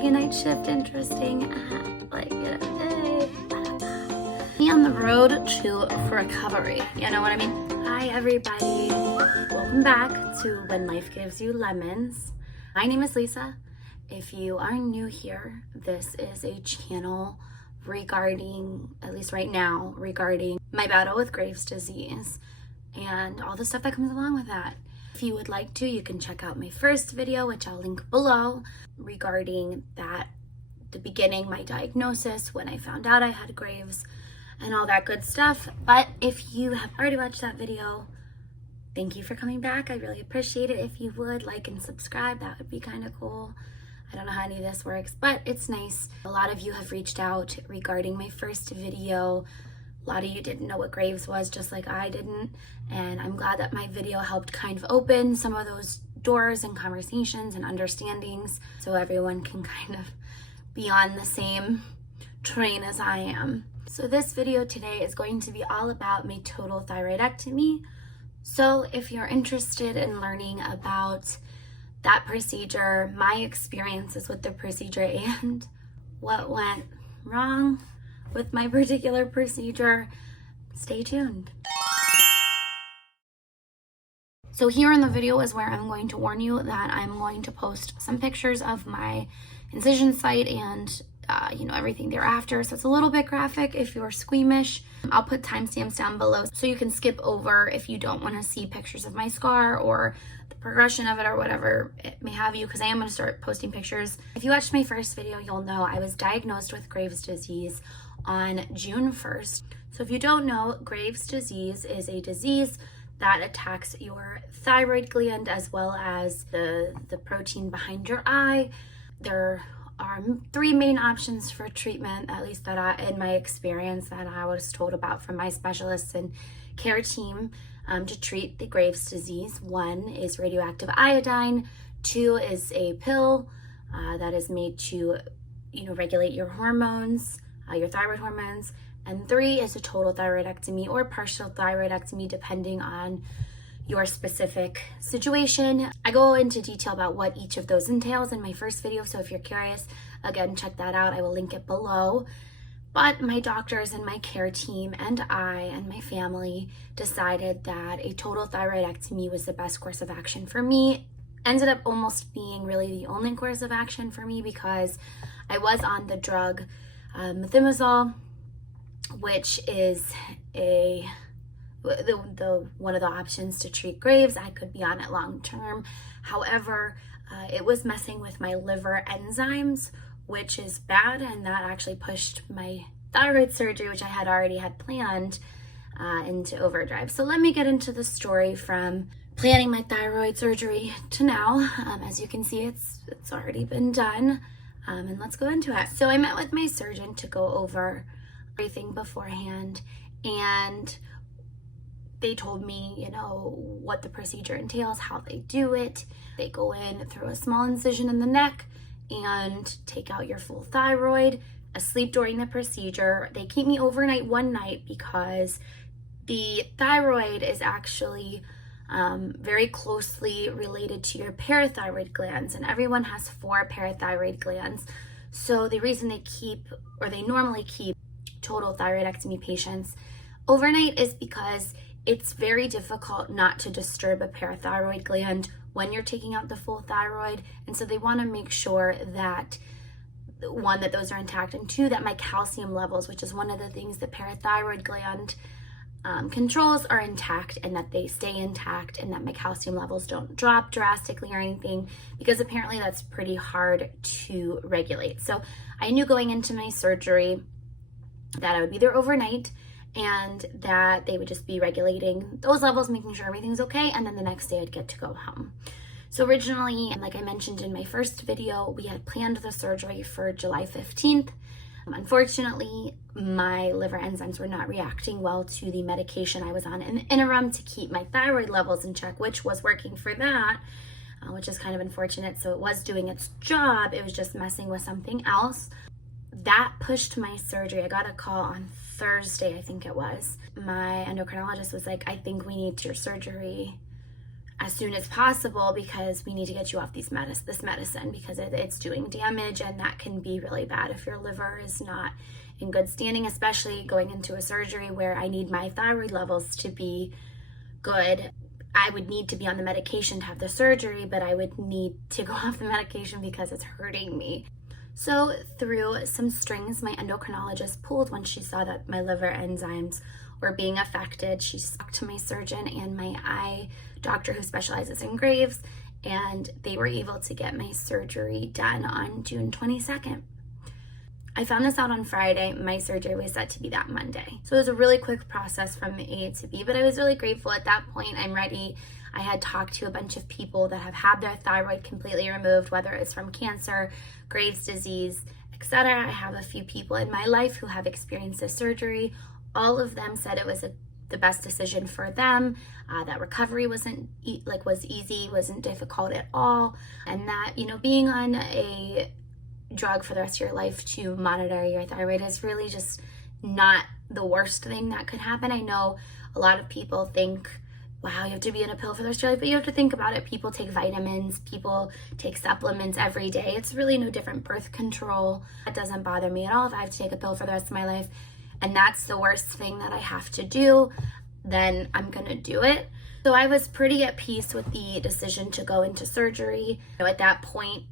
working night shift interesting? Hey. Me on the road to recovery, you know what I mean? Hi everybody, welcome back to When Life Gives You Lemons. My name is Lisa. If you are new here, this is a channel regarding, at least right now, regarding my battle with Graves' disease and all the stuff that comes along with that. If you would like to, you can check out my first video, which I'll link below, regarding that, the beginning, my diagnosis, when I found out I had Graves, and all that good stuff. But if you have already watched that video, thank you for coming back. I really appreciate it. If you would like and subscribe, that would be kind of cool. I don't know how any of this works, but it's nice. A lot of you have reached out regarding my first video. A lot of you didn't know what Graves was, just like I didn't. And I'm glad that my video helped kind of open some of those doors and conversations and understandings so everyone can kind of be on the same train as I am. So this video today is going to be all about my total thyroidectomy. So if you're interested in learning about that procedure, my experiences with the procedure, and what went wrong with my particular procedure, stay tuned. So here in the video is where I'm going to warn you that I'm going to post some pictures of my incision site and everything thereafter. So it's a little bit graphic if you're squeamish. I'll put timestamps down below so you can skip over if you don't want to see pictures of my scar or the progression of it or whatever it may have you, because I am going to start posting pictures. If you watched my first video, you'll know I was diagnosed with Graves' disease on June 1st. So if you don't know, Graves' disease is a disease that attacks your thyroid gland as well as the protein behind your eye. There are three main options for treatment, at least that in my experience, that I was told about from my specialists and care team to treat the Graves' disease. One is radioactive iodine. Two is a pill that is made to regulate your hormones, your thyroid hormones. And three is a total thyroidectomy or partial thyroidectomy, depending on your specific situation. I go into detail about what each of those entails in my first video, so if you're curious, again, check that out. I will link it below. But my doctors and my care team and I and my family decided that a total thyroidectomy was the best course of action for me. Ended up almost being really the only course of action for me, because I was on the drug methimazole, which is one of the options to treat Graves. I could be on it long term. However, it was messing with my liver enzymes, which is bad, and that actually pushed my thyroid surgery, which I had already had planned, into overdrive. So let me get into the story from planning my thyroid surgery to now. As you can see, it's already been done, and let's go into it. So I met with my surgeon to go over everything beforehand, and they told me, what the procedure entails, how they do it. They go in through a small incision in the neck and take out your full thyroid, asleep during the procedure. They keep me overnight one night because the thyroid is actually very closely related to your parathyroid glands, and everyone has 4 parathyroid glands. So the reason they normally keep total thyroidectomy patients overnight is because it's very difficult not to disturb a parathyroid gland when you're taking out the full thyroid. And so they want to make sure that, one, that those are intact, and two, that my calcium levels, which is one of the things the parathyroid gland controls, are intact, and that they stay intact, and that my calcium levels don't drop drastically or anything, because apparently that's pretty hard to regulate. So I knew going into my surgery that I would be there overnight, and that they would just be regulating those levels, making sure everything's okay, and then the next day I'd get to go home. So originally, and like I mentioned in my first video, we had planned the surgery for July 15th. Unfortunately, my liver enzymes were not reacting well to the medication I was on in the interim to keep my thyroid levels in check, which was working for that, which is kind of unfortunate. So it was doing its job, it was just messing with something else. That pushed my surgery. I got a call on Thursday, I think it was. My endocrinologist was like, I think we need your surgery as soon as possible because we need to get you off this medicine because it's doing damage, and that can be really bad if your liver is not in good standing, especially going into a surgery where I need my thyroid levels to be good. I would need to be on the medication to have the surgery, but I would need to go off the medication because it's hurting me. So through some strings my endocrinologist pulled when she saw that my liver enzymes were being affected, she talked to my surgeon and my eye doctor who specializes in Graves, and they were able to get my surgery done on June 22nd. I found this out on Friday. My surgery was set to be that Monday. So it was a really quick process from A to B, but I was really grateful at that point. I'm ready. I had talked to a bunch of people that have had their thyroid completely removed, whether it's from cancer, Graves' disease, etc. I have a few people in my life who have experienced this surgery. All of them said it was the best decision for them, that recovery was easy, wasn't difficult at all, and that, being on a drug for the rest of your life to monitor your thyroid is really just not the worst thing that could happen. I know a lot of people think, wow, you have to be on a pill for the rest of your life, but you have to think about it. People take vitamins, people take supplements every day. It's really no different. Birth control, that doesn't bother me at all if I have to take a pill for the rest of my life, and that's the worst thing that I have to do, then I'm gonna do it. So I was pretty at peace with the decision to go into surgery. At that point,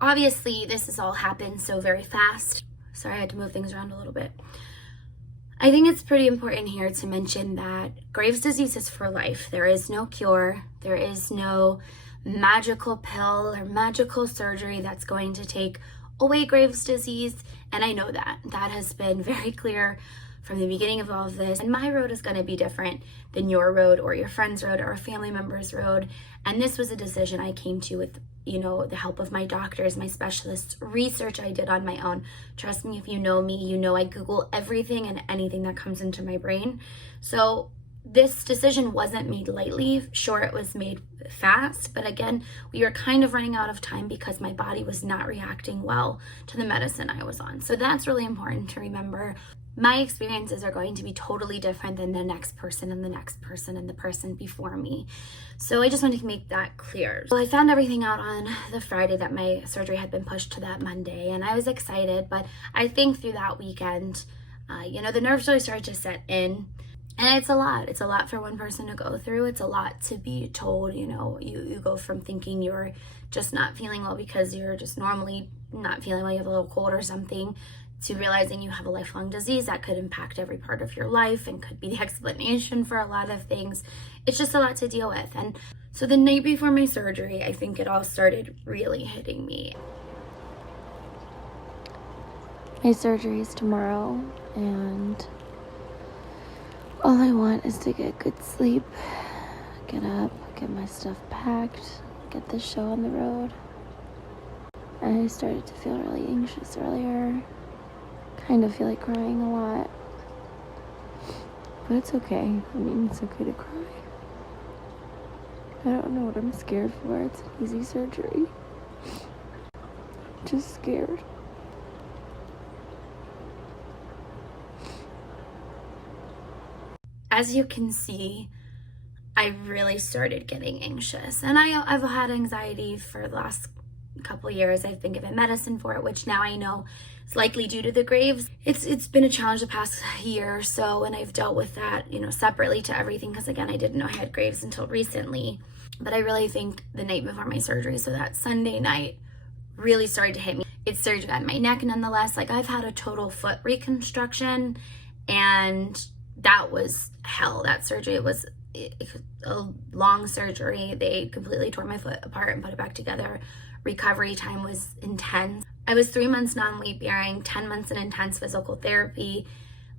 obviously, this has all happened so very fast. Sorry, I had to move things around a little bit. I think it's pretty important here to mention that Graves' disease is for life. There is no cure. There is no magical pill or magical surgery that's going to take away Graves' disease. And I know that. That has been very clear from the beginning of all of this. And my road is going to be different than your road or your friend's road or a family member's road. And this was a decision I came to with, the help of my doctors, my specialists, research I did on my own. Trust me, if you know me, you know I Google everything and anything that comes into my brain. So this decision wasn't made lightly. Sure, it was made fast, but again, we were kind of running out of time because my body was not reacting well to the medicine I was on. So that's really important to remember. My experiences are going to be totally different than the next person and the next person and the person before me. So I just wanted to make that clear. So I found everything out on the Friday that my surgery had been pushed to that Monday, and I was excited, but I think through that weekend, the nerves really started to set in. And it's a lot. It's a lot for one person to go through. It's a lot to be told, you go from thinking you're just not feeling well because you're just normally not feeling well, you have a little cold or something, to realizing you have a lifelong disease that could impact every part of your life and could be the explanation for a lot of things. It's just a lot to deal with. And so the night before my surgery, I think it all started really hitting me. My surgery is tomorrow, and all I want is to get good sleep, get up, get my stuff packed, get this show on the road. I started to feel really anxious earlier. Kind of feel like crying a lot. But it's okay. It's okay to cry. I don't know what I'm scared for. It's an easy surgery. I'm just scared. As you can see, I really started getting anxious. And I've had anxiety for the last couple years. I've been given medicine for it, which now I know is likely due to the Graves. It's been a challenge the past year or so, and I've dealt with that, separately to everything, because again, I didn't know I had Graves until recently. But I really think the night before my surgery, so that Sunday night, really started to hit me. It's surgery on my neck nonetheless. I've had a total foot reconstruction, and that was hell. That surgery was a long surgery. They completely tore my foot apart and put it back together. Recovery time was intense. I was 3 months non-weight bearing, 10 months in intense physical therapy,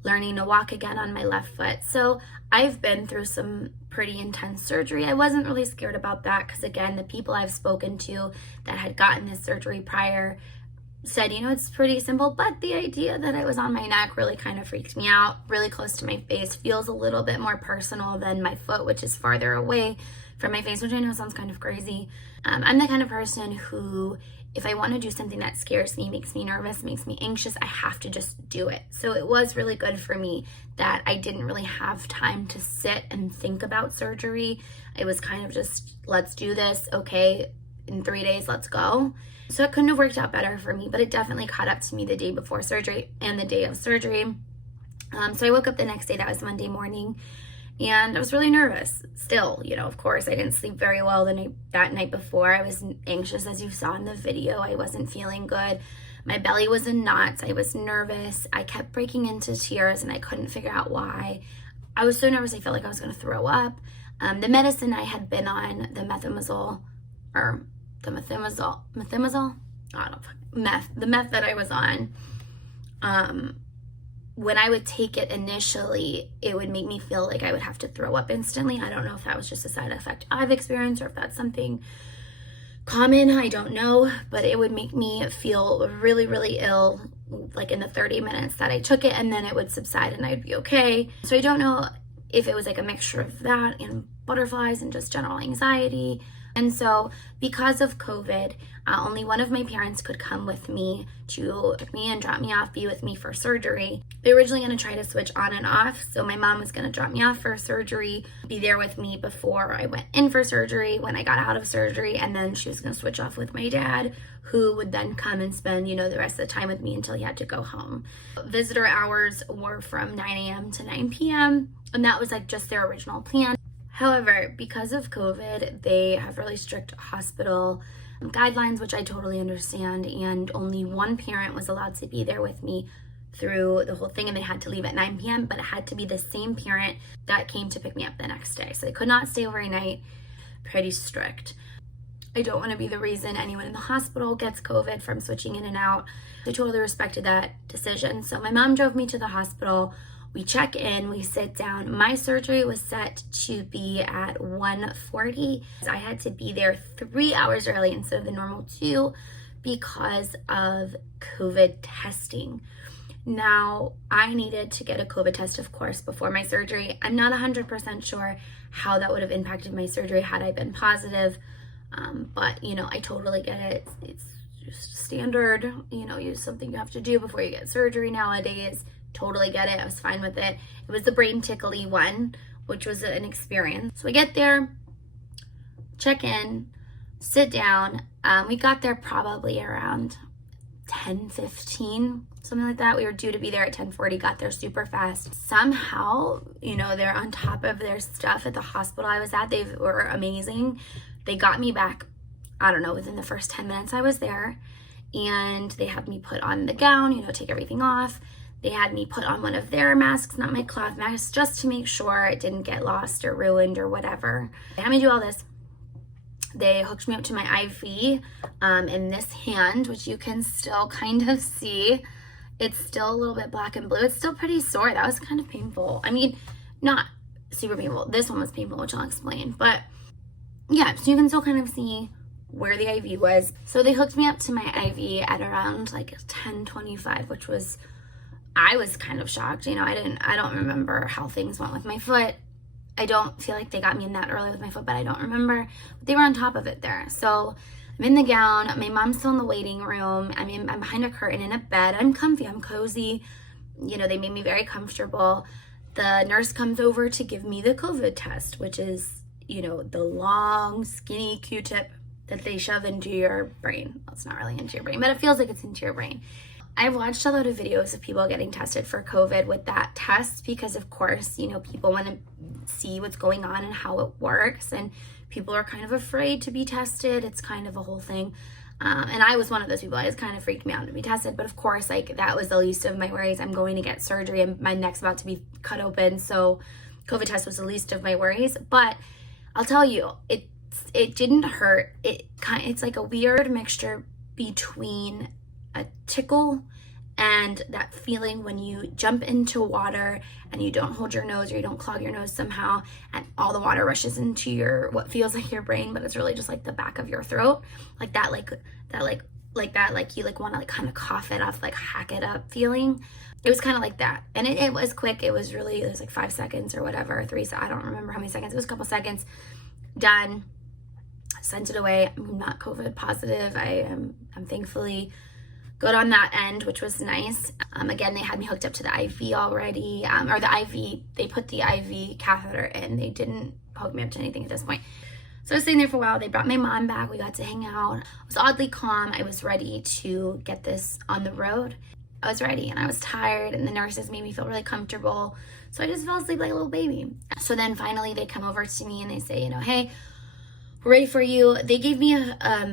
learning to walk again on my left foot. So I've been through some pretty intense surgery. I wasn't really scared about that because, again, the people I've spoken to that had gotten this surgery prior said, it's pretty simple, but the idea that it was on my neck really kind of freaked me out. Really close to my face, feels a little bit more personal than my foot, which is farther away from my face, which I know sounds kind of crazy. I'm the kind of person who if I want to do something that scares me, makes me nervous, makes me anxious, I have to just do it. So it was really good for me that I didn't really have time to sit and think about surgery. It was kind of just, let's do this. Okay, in 3 days, let's go. So it couldn't have worked out better for me, but it definitely caught up to me the day before surgery and the day of surgery. So I woke up the next day, that was Monday morning, and I was really nervous still. Of course, I didn't sleep very well that night before. I was anxious, as you saw in the video. I wasn't feeling good. My belly was in knots. I was nervous. I kept breaking into tears, and I couldn't figure out why. I was so nervous, I felt like I was going to throw up. The medicine I had been on, the methimazole, the meth that I was on, when I would take it initially, it would make me feel like I would have to throw up instantly. I don't know if that was just a side effect I've experienced or if that's something common. I don't know, but it would make me feel really, really ill, like in the 30 minutes that I took it, and then it would subside and I'd be okay. So I don't know if it was like a mixture of that and butterflies and just general anxiety. And so because of COVID, only one of my parents could come with me to pick me and drop me off, be with me for surgery. They were originally going to try to switch on and off. So my mom was going to drop me off for surgery, be there with me before I went in for surgery, when I got out of surgery, and then she was going to switch off with my dad, who would then come and spend, the rest of the time with me until he had to go home. Visitor hours were from 9 a.m. to 9 p.m. and that was like just their original plan. However, because of COVID, they have really strict hospital guidelines, which I totally understand, and only one parent was allowed to be there with me through the whole thing, and they had to leave at 9 p.m., but it had to be the same parent that came to pick me up the next day. So they could not stay overnight. Pretty strict. I don't want to be the reason anyone in the hospital gets COVID from switching in and out. I totally respected that decision. So my mom drove me to the hospital. We check in, we sit down. My surgery was set to be at 1:40. I had to be there 3 hours early instead of the normal 2 because of COVID testing. Now, I needed to get a COVID test, of course, before my surgery. I'm not 100% sure how that would have impacted my surgery had I been positive, but, I totally get it. It's just standard, something you have to do before you get surgery nowadays. Totally get it. I was fine with it. It was the brain tickly one, which was an experience. So we get there, check in, sit down. We got there probably around 10:15, something like that. We were due to be there at 10:40, got there super fast. Somehow, they're on top of their stuff at the hospital I was at. They were amazing. They got me back, I don't know, within the first 10 minutes I was there. And they had me put on the gown, take everything off. They had me put on one of their masks, not my cloth mask, just to make sure it didn't get lost or ruined or whatever. They had me do all this. They hooked me up to my IV in this hand, which you can still kind of see. It's still a little bit black and blue. It's still pretty sore. That was kind of painful. I mean, not super painful. This one was painful, which I'll explain. But yeah, so you can still kind of see where the IV was. So they hooked me up to my IV at around like 10:25, which was, I was kind of shocked. I don't remember how things went with my foot. I don't feel like they got me in that early with my foot, but I don't remember. But they were on top of it there. So I'm in the gown. My mom's still in the waiting room. I'm behind a curtain in a bed. I'm comfy. I'm cozy. They made me very comfortable. The nurse comes over to give me the COVID test, which is, the long, skinny Q-tip that they shove into your brain. Well, it's not really into your brain, but it feels like it's into your brain. I've watched a lot of videos of people getting tested for COVID with that test because, of course, people want to see what's going on and how it works, and people are kind of afraid to be tested. It's kind of a whole thing. And I was one of those people. It kind of freaked me out to be tested, but of course, that was the least of my worries. I'm going to get surgery and my neck's about to be cut open, so COVID test was the least of my worries. But I'll tell you, it didn't hurt. It's like a weird mixture between a tickle and that feeling when you jump into water and you don't hold your nose or you don't clog your nose somehow and all the water rushes into what feels like your brain, but it's really just like the back of your throat, like that you want to kind of cough it off, like hack it up feeling. It was kind of like that, and it was quick. It was like 5 seconds or whatever, 3, so I don't remember how many seconds. It was a couple seconds. Done. sent it away. I'm not COVID positive. I'm thankfully good on that end, which was nice. Again, they had me hooked up to the IV already, or the IV, they put the IV catheter in. They didn't hook me up to anything at this point. So I was sitting there for a while. They brought my mom back. We got to hang out. I was oddly calm. I was ready to get this on the road. I was ready and I was tired, and the nurses made me feel really comfortable. So I just fell asleep like a little baby. So then finally they come over to me and they say, hey, we're ready for you. They gave me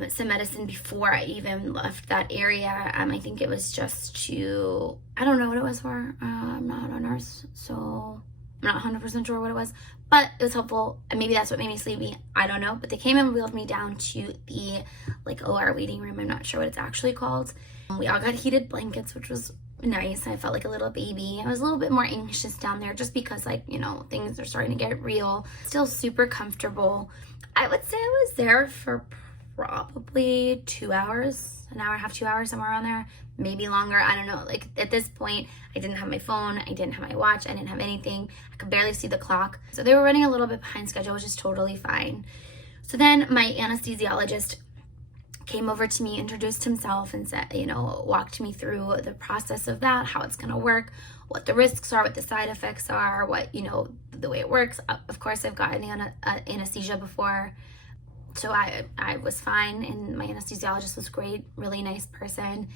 some medicine before I even left that area. I think it was just to, I don't know what it was for. I'm not a nurse, so I'm not 100% sure what it was, but it was helpful. And maybe that's what made me sleepy. I don't know. But they came and wheeled me down to the OR waiting room. I'm not sure what it's actually called. We all got heated blankets, which was nice. I felt like a little baby. I was a little bit more anxious down there just because things are starting to get real. Still super comfortable. I would say I was there for probably 2 hours, an hour and a half, 2 hours, somewhere around there, maybe longer. I don't know. At this point, I didn't have my phone. I didn't have my watch. I didn't have anything. I could barely see the clock. So they were running a little bit behind schedule, which is totally fine. So then my anesthesiologist came over to me, introduced himself, and said, walked me through the process of that, how it's going to work, what the risks are, what the side effects are, what, the way it works. Of course, I've gotten anesthesia before, so I was fine, and my anesthesiologist was great, really nice person,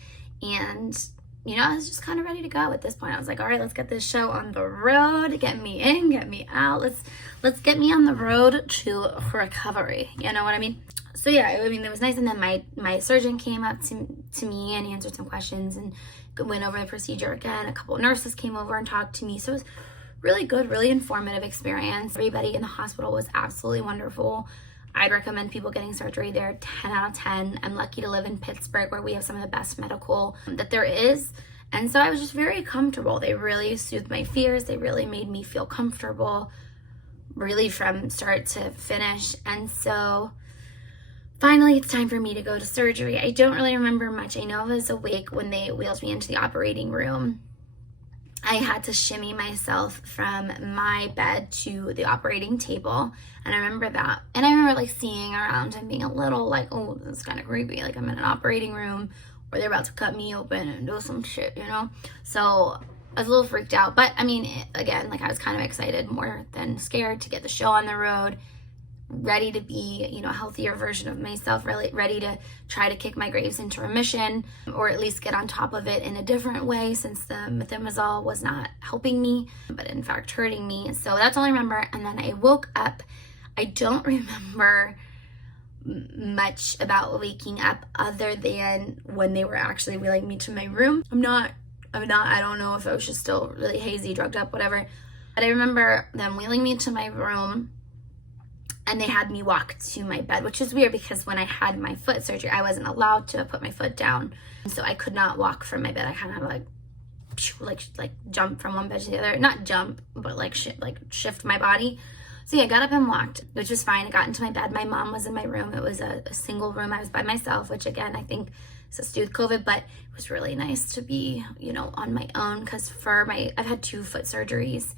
and, I was just kind of ready to go at this point. I was like, all right, let's get this show on the road, get me in, get me out, let's get me on the road to recovery, you know what I mean? So yeah, it was nice. And then my surgeon came up to me and answered some questions and went over the procedure again. A couple of nurses came over and talked to me. So it was really good, really informative experience. Everybody in the hospital was absolutely wonderful. I'd recommend people getting surgery there, 10 out of 10. I'm lucky to live in Pittsburgh, where we have some of the best medical that there is. And so I was just very comfortable. They really soothed my fears. They really made me feel comfortable, really from start to finish. And so finally, it's time for me to go to surgery. I don't really remember much. I know I was awake when they wheeled me into the operating room. I had to shimmy myself from my bed to the operating table. And I remember that. And I remember seeing around and being a little oh, this is kind of creepy. I'm in an operating room where they're about to cut me open and do some shit, So I was a little freaked out. But again, I was kind of excited more than scared to get the show on the road. Ready to be, a healthier version of myself, really ready to try to kick my graves into remission, or at least get on top of it in a different way, since the methimazole was not helping me, but in fact hurting me. So that's all I remember. And then I woke up. I don't remember much about waking up other than when they were actually wheeling me to my room. I don't know if I was just still really hazy, drugged up, whatever. But I remember them wheeling me to my room, and they had me walk to my bed, which is weird because when I had my foot surgery, I wasn't allowed to put my foot down. So I could not walk from my bed. I kind of had to jump from one bed to the other. Not jump, but shift my body. So yeah, I got up and walked, which was fine. I got into my bed. My mom was in my room. It was a single room. I was by myself, which again, I think is to do with COVID, but it was really nice to be, on my own, because I've had 2 foot surgeries.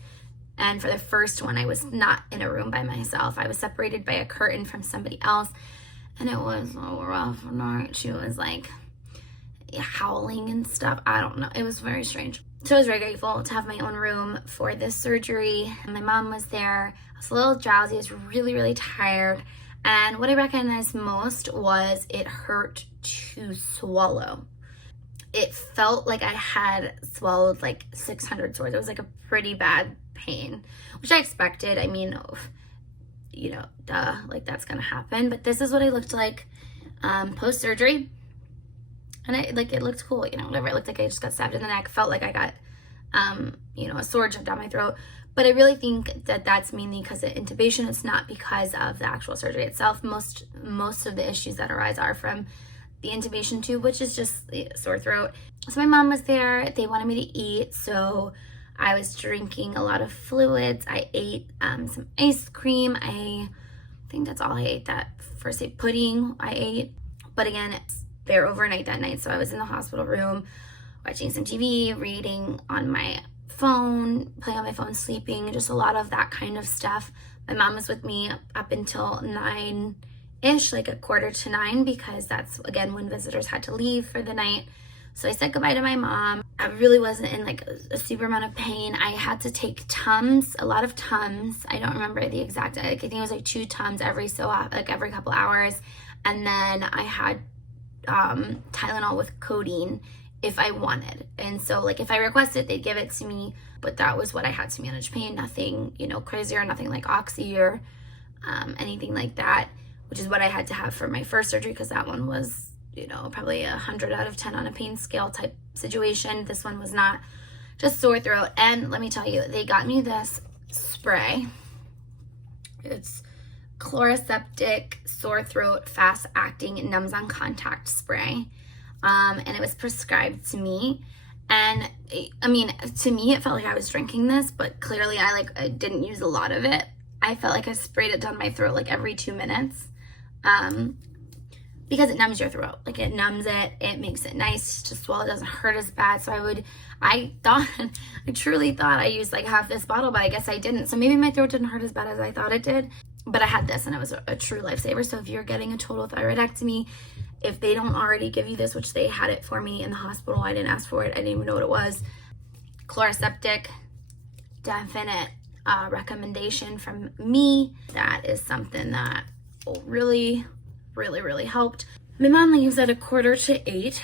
And for the first one, I was not in a room by myself. I was separated by a curtain from somebody else. And it was a rough night. She was howling and stuff. I don't know. It was very strange. So I was very grateful to have my own room for this surgery. My mom was there. I was a little drowsy. I was really, really tired. And what I recognized most was it hurt to swallow. It felt like I had swallowed 600 swords. It was a pretty bad pain, which I expected. Duh, that's gonna happen. But this is what I looked like post surgery, and it looked cool, whatever. It looked like I just got stabbed in the neck. Felt like I got a sword shoved down my throat. But I really think that that's mainly because of intubation. It's not because of the actual surgery itself. Most of the issues that arise are from the intubation tube, which is just the sore throat. So my mom was there. They wanted me to eat, so I was drinking a lot of fluids. I ate some ice cream. I think that's all I ate that first day. Pudding I ate. But again, it's there overnight that night, so I was in the hospital room watching some TV, reading on my phone, playing on my phone, sleeping, just a lot of that kind of stuff. My mom was with me up until 9 ish, like a 8:45, because that's again when visitors had to leave for the night. So I said goodbye to my mom. I really wasn't in like a super amount of pain. I had to take Tums, a lot of Tums. I don't remember the exact, I think it was like 2 Tums every couple hours. And then I had Tylenol with codeine if I wanted. And so like if I requested, they'd give it to me, but that was what I had to manage pain. Nothing, crazy, or nothing like Oxy or anything like that, which is what I had to have for my first surgery, because that one was, probably 100 out of 10 on a pain scale type situation. This one was not, just sore throat. And let me tell you, they got me this spray. It's Chloraseptic sore throat fast acting numbs on contact spray. And it was prescribed to me. And I mean, to me, it felt like I was drinking this, but clearly I didn't use a lot of it. I felt like I sprayed it down my throat like every 2 minutes. Because it numbs your throat. Like it numbs it, it makes it nice to swallow, it doesn't hurt as bad. So I truly thought I used like half this bottle, but I guess I didn't. So maybe my throat didn't hurt as bad as I thought it did, but I had this and it was a true lifesaver. So if you're getting a total thyroidectomy, if they don't already give you this, which they had it for me in the hospital, I didn't ask for it, I didn't even know what it was. Chloraseptic, definite recommendation from me. That is something that really helped. My mom leaves at 7:45,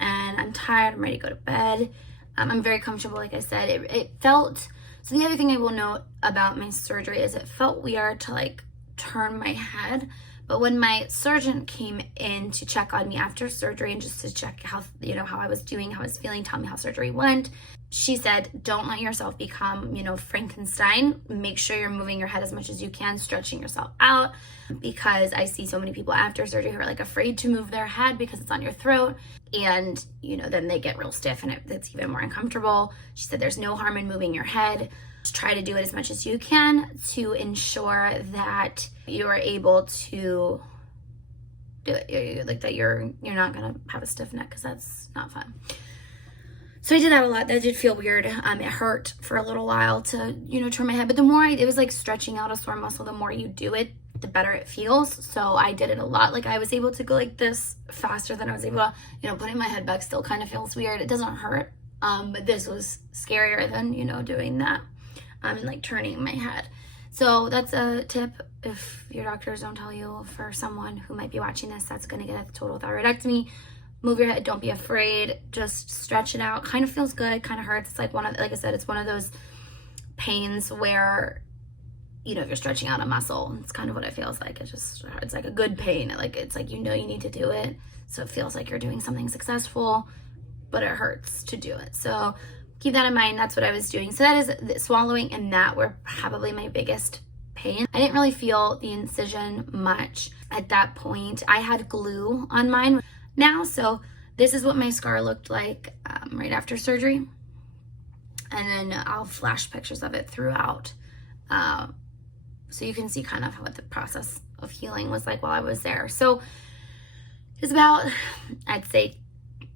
and I'm tired, I'm ready to go to bed. I'm very comfortable, like I said. It felt, so the other thing I will note about my surgery is it felt weird to like turn my head, but when my surgeon came in to check on me after surgery and just to check how, how I was doing, how I was feeling, tell me how surgery went, she said, don't let yourself become, Frankenstein. Make sure you're moving your head as much as you can, stretching yourself out, because I see so many people after surgery who are like afraid to move their head because it's on your throat, and then they get real stiff and it's even more uncomfortable. She said there's no harm in moving your head. Just try to do it as much as you can to ensure that you are able to do it, like that you're not gonna have a stiff neck, because that's not fun. So I did that a lot. That did feel weird. It hurt for a little while to, turn my head. But the more it was like stretching out a sore muscle, the more you do it, the better it feels. So I did it a lot. Like I was able to go like this faster than I was able to, putting my head back still kind of feels weird. It doesn't hurt. But this was scarier than, doing that and like turning my head. So that's a tip. If your doctors don't tell you, for someone who might be watching this, that's going to get a total thyroidectomy. Move your head, don't be afraid, just stretch it out. Kind of feels good, kind of hurts. It's like like I said, it's one of those pains where, if you're stretching out a muscle, it's kind of what it feels like. It's like a good pain. It's like, you need to do it. So it feels like you're doing something successful, but it hurts to do it. So keep that in mind. That's what I was doing. So that is the swallowing and that were probably my biggest pain. I didn't really feel the incision much at that point. I had glue on mine now, so this is what my scar looked like right after surgery, and then I'll flash pictures of it throughout, so you can see kind of what the process of healing was like while I was there. So it's about, I'd say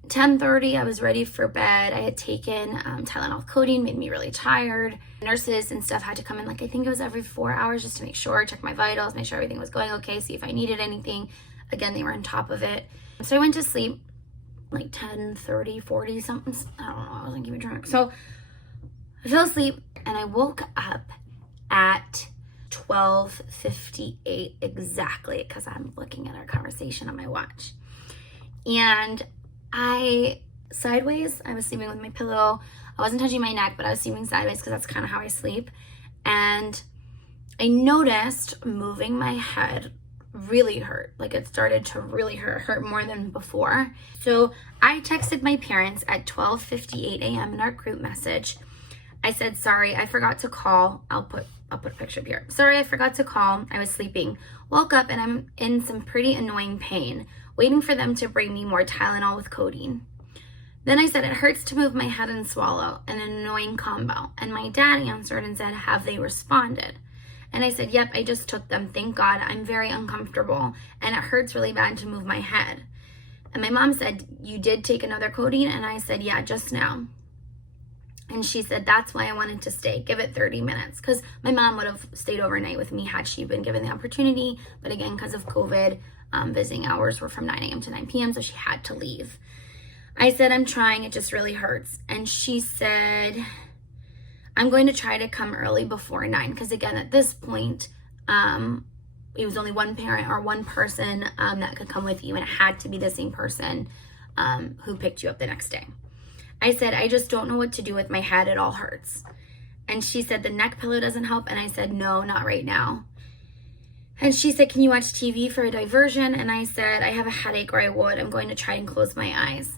10:30. I was ready for bed. I had taken Tylenol with codeine, made me really tired. Nurses and stuff had to come in, like I think it was every 4 hours, just to make sure, check my vitals, make sure everything was going okay, see if I needed anything. Again, they were on top of it. So I went to sleep like 10:30, 40 something. I don't know, I wasn't keeping track. So I fell asleep and I woke up at 12:58 exactly, because I'm looking at our conversation on my watch. And I was sleeping with my pillow. I wasn't touching my neck, but I was sleeping sideways because that's kind of how I sleep. And I noticed moving my head really hurt. Like it started to really hurt more than before. So I texted my parents at 12:58 a.m. in our group message. I said, sorry, I forgot to call. I'll put a picture up here. Sorry, I forgot to call. I was sleeping. Woke up and I'm in some pretty annoying pain, waiting for them to bring me more Tylenol with codeine. Then I said, it hurts to move my head and swallow, an annoying combo. And my dad answered and said, have they responded? And I said, yep, I just took them. Thank God. I'm very uncomfortable and it hurts really bad to move my head. And my mom said, you did take another codeine? And I said, yeah, just now. And she said, that's why I wanted to stay. Give it 30 minutes. Because my mom would have stayed overnight with me had she been given the opportunity. But again, because of COVID, visiting hours were from 9 a.m. to 9 p.m. So she had to leave. I said, I'm trying. It just really hurts. And she said, I'm going to try to come early before 9. Because again, at this point, it was only one parent or one person that could come with you. And it had to be the same person who picked you up the next day. I said, I just don't know what to do with my head. It all hurts. And she said, the neck pillow doesn't help. And I said, no, not right now. And she said, can you watch TV for a diversion? And I said, I have a headache, or I would. I'm going to try and close my eyes.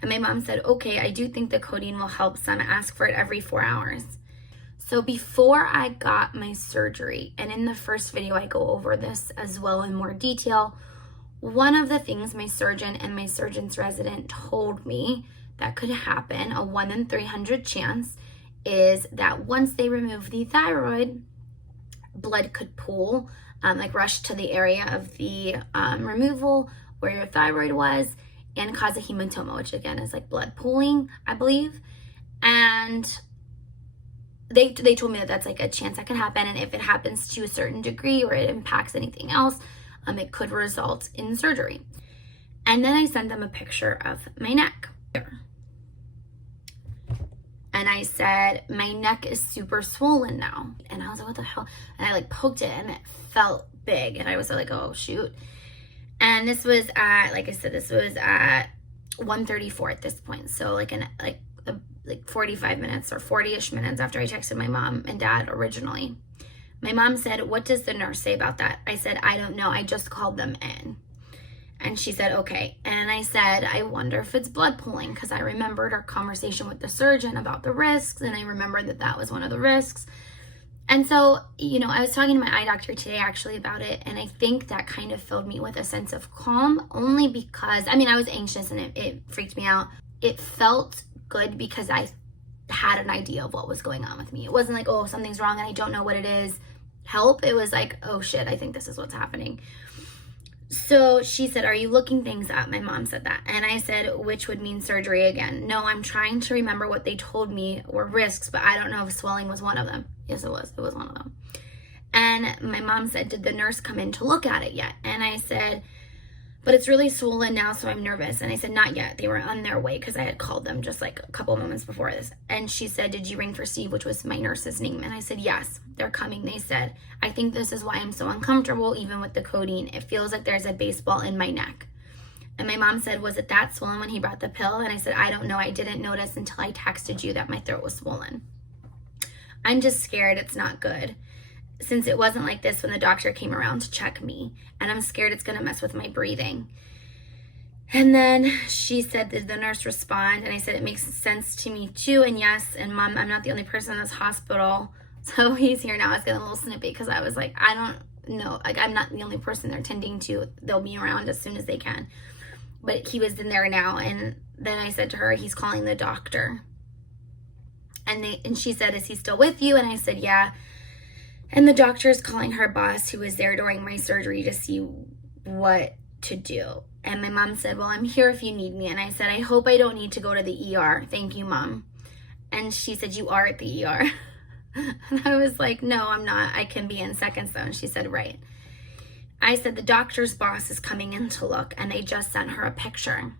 And my mom said, okay, I do think the codeine will help some. Ask for it every 4 hours. So before I got my surgery, and in the first video I go over this as well in more detail, one of the things my surgeon and my surgeon's resident told me that could happen, a 1 in 300 chance, is that once they remove the thyroid, blood could pool, like rush to the area of the removal where your thyroid was and cause a hematoma, which again is like blood pooling, I believe. And they told me that that's like a chance that could happen. And if it happens to a certain degree or it impacts anything else, it could result in surgery. And then I sent them a picture of my neck. And I said, my neck is super swollen now. And I was like, what the hell? And I like poked it and it felt big. And I was like, oh shoot. And this was at, like I said, this was at 1:34 at this point. So like 45 minutes or 40-ish minutes after I texted my mom and dad originally. My mom said, what does the nurse say about that? I said, I don't know. I just called them in. And she said, okay. And I said, I wonder if it's blood pooling, because I remembered our conversation with the surgeon about the risks, and I remembered that that was one of the risks. And so, you know, I was talking to my eye doctor today actually about it, and I think that kind of filled me with a sense of calm, only because, I mean, I was anxious and it freaked me out. It felt good because I had an idea of what was going on with me. It wasn't like, oh, something's wrong and I don't know what it is. Help. It was like, oh shit, I think this is what's happening. So she said, are you looking things up? My mom said that. And I said, which would mean surgery again. No, I'm trying to remember what they told me were risks, but I don't know if swelling was one of them. Yes, it was. It was one of them. And my mom said, did the nurse come in to look at it yet? And I said, but it's really swollen now, so I'm nervous. And I said, not yet. They were on their way because I had called them just like a couple moments before this. And she said, did you ring for Steve, which was my nurse's name? And I said, yes, they're coming. They said, I think this is why I'm so uncomfortable, even with the codeine. It feels like there's a baseball in my neck. And my mom said, was it that swollen when he brought the pill? And I said, I don't know. I didn't notice until I texted you that my throat was swollen. I'm just scared it's not good, since it wasn't like this when the doctor came around to check me, and I'm scared it's gonna mess with my breathing. And then she said, did the nurse respond? And I said, it makes sense to me too, and yes, and mom, I'm not the only person in this hospital. So he's here now. I was getting a little snippy because I was like, I don't know, like I'm not the only person they're tending to. They'll be around as soon as they can. But he was in there now, and then I said to her, he's calling the doctor. And she said, is he still with you? And I said, yeah. And the doctor is calling her boss, who was there during my surgery, to see what to do. And my mom said, well, I'm here if you need me. And I said, I hope I don't need to go to the ER. Thank you, Mom. And she said, you are at the ER. And I was like, no, I'm not. I can be in seconds though. And she said, right. I said, the doctor's boss is coming in to look, and they just sent her a picture.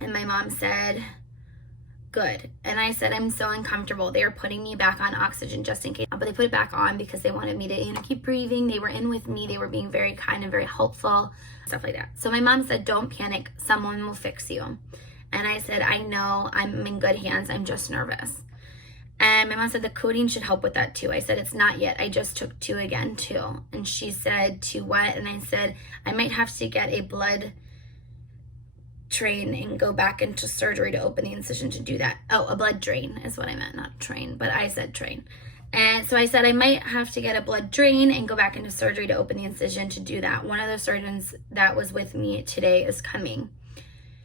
And my mom said, good. And I said, I'm so uncomfortable. They are putting me back on oxygen just in case. But they put it back on because they wanted me to, keep breathing. They were in with me. They were being very kind and very helpful, stuff like that. So my mom said, don't panic. Someone will fix you. And I said, I know, I'm in good hands. I'm just nervous. And my mom said, the codeine should help with that too. I said, it's not yet. I just took 2 again too. And she said, 2 what? And I said, I might have to get a blood train and go back into surgery to open the incision to do that. Oh, a blood drain is what I meant, not train, but I said train. And so I said I might have to get a blood drain and go back into surgery to open the incision to do that. One of the surgeons that was with me today is coming.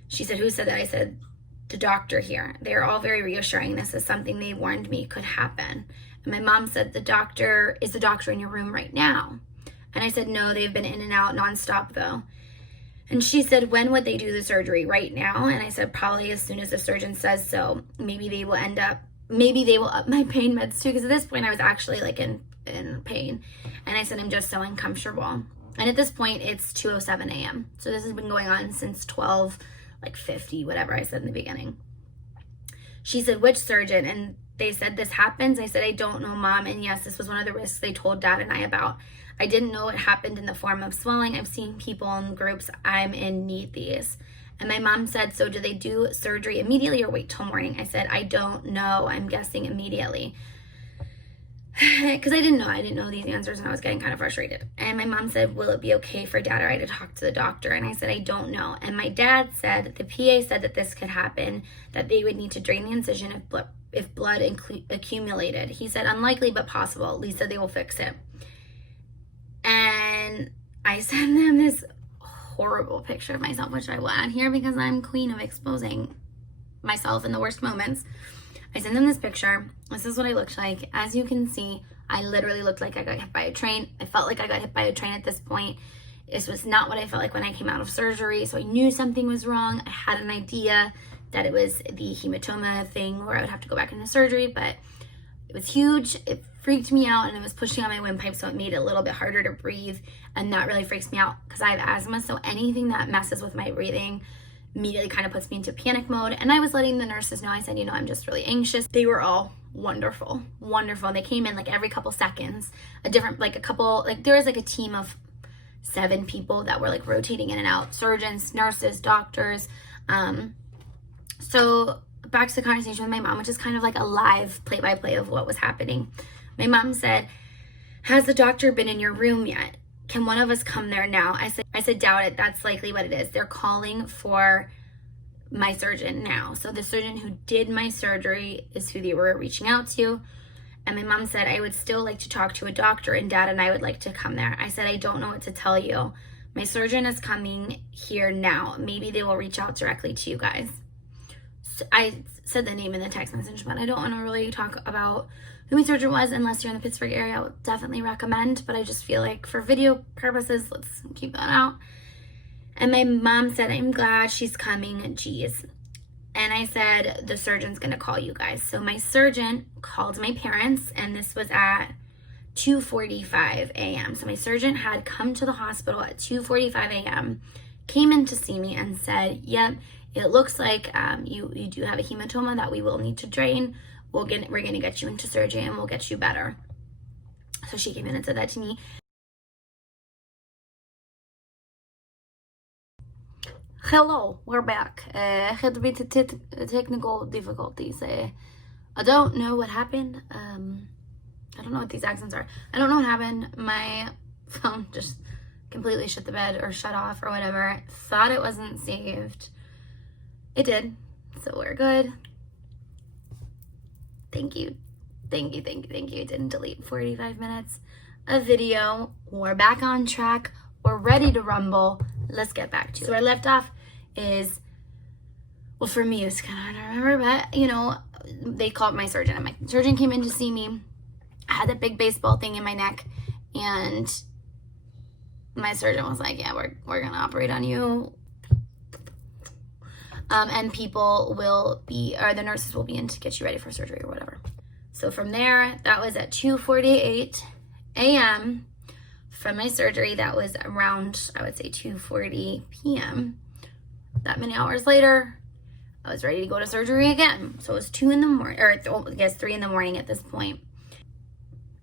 She said, who said that? I said, the doctor here. They are all very reassuring. This is something they warned me could happen. And my mom said, is the doctor in your room right now? And I said, no, they've been in and out nonstop though. And she said, when would they do the surgery? Right now? And I said, probably as soon as the surgeon says so. Maybe they will up my pain meds too, because at this point I was actually like in pain. And I said, I'm just so uncomfortable. And at this point it's 2:07 a.m. So this has been going on since 12:50, whatever I said in the beginning. She said, which surgeon? And they said, this happens. I said, I don't know, Mom. And yes, this was one of the risks they told Dad and I about. I didn't know it happened in the form of swelling. I've seen people in groups I'm in need these. And my mom said, so do they do surgery immediately or wait till morning? I said, I don't know. I'm guessing immediately. Because I didn't know these answers, and I was getting kind of frustrated. And my mom said, will it be okay for Dad or I to talk to the doctor? And I said, I don't know. And my dad said, the PA said that this could happen, that they would need to drain the incision if blood accumulated. He said, unlikely but possible. Lisa, they will fix it. And I sent them this horrible picture of myself, which I will add here because I'm queen of exposing myself in the worst moments. I sent them this picture. This is what I looked like. As you can see, I literally looked like I got hit by a train. I felt like I got hit by a train at this point. This was not what I felt like when I came out of surgery. So I knew something was wrong. I had an idea that it was the hematoma thing where I would have to go back into surgery, but it was huge. It freaked me out, and it was pushing on my windpipe, so it made it a little bit harder to breathe, and that really freaks me out because I have asthma, so anything that messes with my breathing immediately kind of puts me into panic mode. And I was letting the nurses know. I said, I'm just really anxious. They were all wonderful. They came in like every couple seconds, there was like a team of 7 people that were like rotating in and out, surgeons, nurses, doctors. So back to the conversation with my mom, which is kind of like a live play-by-play of what was happening. My mom said, has the doctor been in your room yet? Can one of us come there now? I said, doubt it. That's likely what it is. They're calling for my surgeon now. So the surgeon who did my surgery is who they were reaching out to. And my mom said, I would still like to talk to a doctor, and Dad and I would like to come there. I said, I don't know what to tell you. My surgeon is coming here now. Maybe they will reach out directly to you guys. So I said the name in the text message, but I don't want to really talk about who my surgeon was unless you're in the Pittsburgh area. I would definitely recommend, but I just feel like for video purposes, let's keep that out. And my mom said, I'm glad she's coming, geez. And I said, the surgeon's gonna call you guys. So my surgeon called my parents, and this was at 2:45 a.m. So my surgeon had come to the hospital at 2:45 a.m., came in to see me and said, yep, it looks like you do have a hematoma that we will need to drain. We're gonna get you into surgery and we'll get you better. So she came in and said that to me. Hello, we're back. Had a bit of technical difficulties. I don't know what happened. I don't know what these accents are. I don't know what happened. My phone just completely shut the bed or shut off or whatever. Thought it wasn't saved. It did. So we're good. Thank you. It didn't delete 45 minutes of video. We're back on track. We're ready to rumble. Let's get back to it. So where I left off is, well, for me, it's kind of hard to remember, but, they called my surgeon. And my surgeon came in to see me. I had that big baseball thing in my neck, and my surgeon was like, yeah, we're going to operate on you. And the nurses will be in to get you ready for surgery or whatever. So from there, that was at 2:48 a.m. From my surgery, that was around, I would say, 2:40 p.m. That many hours later, I was ready to go to surgery again. So it was 2 in the morning, or I guess 3 in the morning at this point.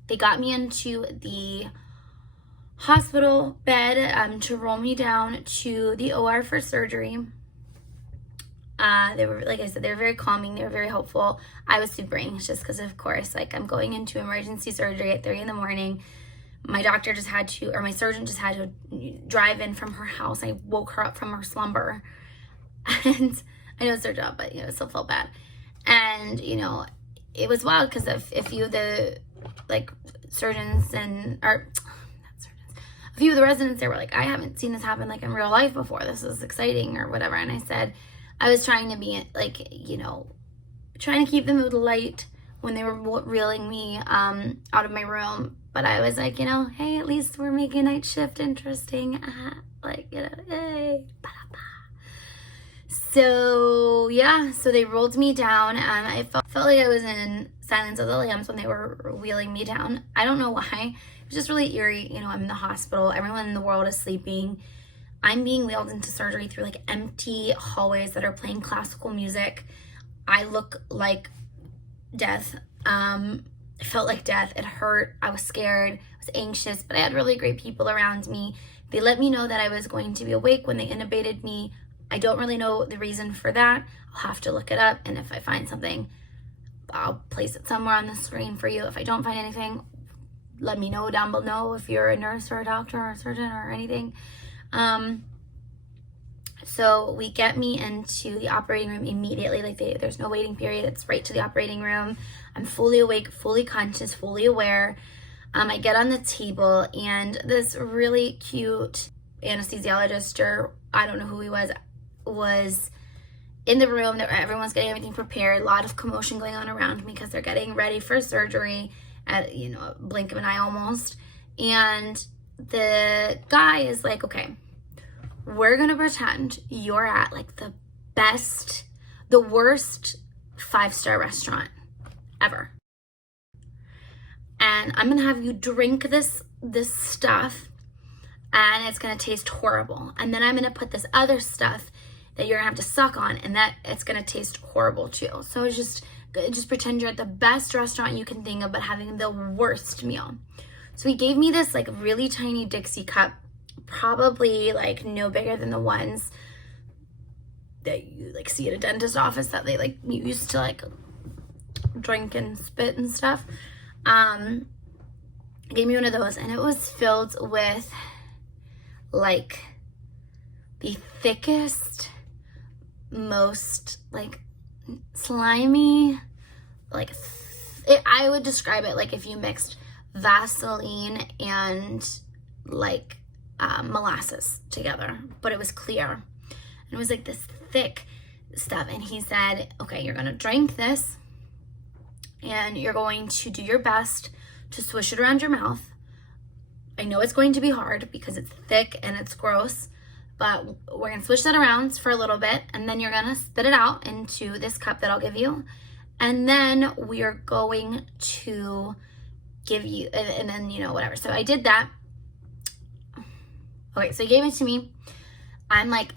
They got me into the hospital bed to roll me down to the OR for surgery. They were, like I said, they were very calming. They were very helpful. I was super anxious because, of course, I'm going into emergency surgery at 3 in the morning. My surgeon just had to drive in from her house. I woke her up from her slumber. And I know it's their job, but, it still felt bad. And, it was wild because a few of the, surgeons a few of the residents there were like, I haven't seen this happen, in real life before. This is exciting or whatever. And I said, I was trying to be, trying to keep the mood light when they were reeling me out of my room. But I was like, hey, at least we're making night shift interesting. like, you know, yay. So yeah, so they rolled me down, and I felt like I was in Silence of the Lambs when they were wheeling me down. I don't know why. It was just really eerie. You know, I'm in the hospital. Everyone in the world is sleeping. I'm being wheeled into surgery through like empty hallways that are playing classical music. I look like death. It felt like death. It hurt. I was scared. I was anxious, but I had really great people around me. They let me know that I was going to be awake when they intubated me. I don't really know the reason for that. I'll have to look it up, and if I find something, I'll place it somewhere on the screen for you. If I don't find anything, let me know down below if you're a nurse or a doctor or a surgeon or anything. So we get me into the operating room immediately. Like there's no waiting period. It's right to the operating room. I'm fully awake, fully conscious, fully aware. I get on the table, and this really cute anesthesiologist, or I don't know who he was in the room. Everyone's getting everything prepared. A lot of commotion going on around me because they're getting ready for surgery at, you know, a blink of an eye almost. And the guy is like, okay, we're gonna pretend you're at like the worst 5-star restaurant ever, and I'm gonna have you drink this stuff, and it's gonna taste horrible, and then I'm gonna put this other stuff that you're gonna have to suck on, and that it's gonna taste horrible too. So just pretend you're at the best restaurant you can think of, but having the worst meal. So he gave me this like really tiny Dixie cup, probably like no bigger than the ones that you like see at a dentist office that they like use to like drink and spit and stuff. Gave me one of those, and it was filled with like the thickest, most like slimy, like I would describe it like if you mixed Vaseline and like molasses together, but it was clear, and it was like this thick stuff. And he said, okay, you're gonna drink this, and you're going to do your best to swish it around your mouth. I know it's going to be hard because it's thick and it's gross, but we're gonna swish that around for a little bit, and then you're gonna spit it out into this cup that I'll give you, and then we are going to give you, and then, you know, whatever. So I did that. Okay, so he gave it to me. I'm like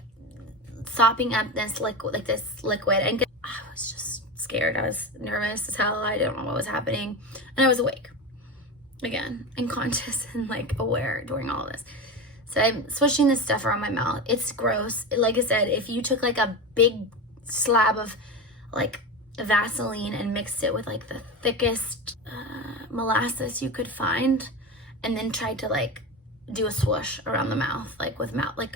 sopping up this liquid, and I was just scared. I was nervous as hell. I didn't know what was happening, and I was awake again and conscious and like aware during all of this. So I'm swishing this stuff around my mouth. It's gross. Like I said, if you took like a big slab of like Vaseline and mixed it with like the thickest molasses you could find, and then tried to like do a swoosh around the mouth, like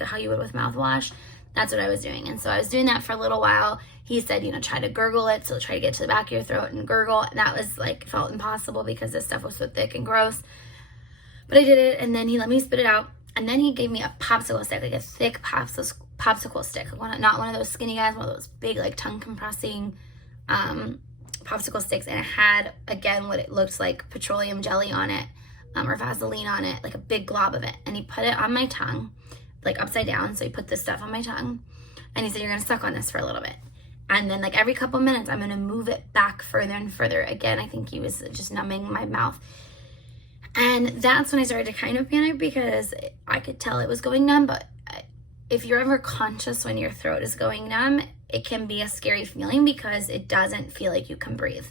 how you would with mouthwash, that's what I was doing. And so I was doing that for a little while. He said, you know, try to gurgle it, so try to get to the back of your throat and gurgle, and that was like felt impossible because this stuff was so thick and gross, but I did it. And then he let me spit it out, and then he gave me a popsicle stick, like a thick popsicle stick, not one of those skinny guys, one of those big like tongue compressing popsicle sticks, and it had again what it looked like petroleum jelly on it, or Vaseline on it, like a big glob of it. And he put it on my tongue, like upside down. So he put this stuff on my tongue, and he said, you're gonna suck on this for a little bit, and then like every couple minutes I'm gonna move it back further and further. Again, I think he was just numbing my mouth. And that's when I started to kind of panic because I could tell it was going numb. But if you're ever conscious when your throat is going numb, it can be a scary feeling because it doesn't feel like you can breathe.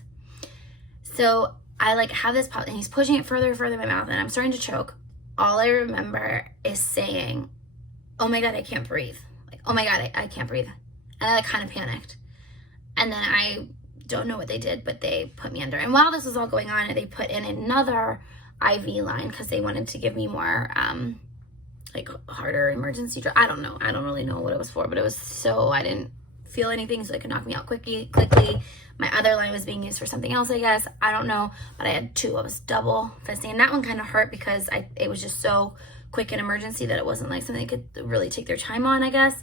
So I like have this pop, and he's pushing it further and further in my mouth, and I'm starting to choke. All I remember is saying, oh my God, I can't breathe. Like, oh my God, I can't breathe. And I like kind of panicked. And then I don't know what they did, but they put me under. And while this was all going on, they put in another IV line because they wanted to give me more like harder emergency drug. I don't know. I don't really know what it was for, but it was so I didn't feel anything, so they could knock me out quickly. My other line was being used for something else, I guess. I don't know, but I had two. I was double fisting, and that one kind of hurt because it was just so quick and emergency that it wasn't like something they could really take their time on, I guess.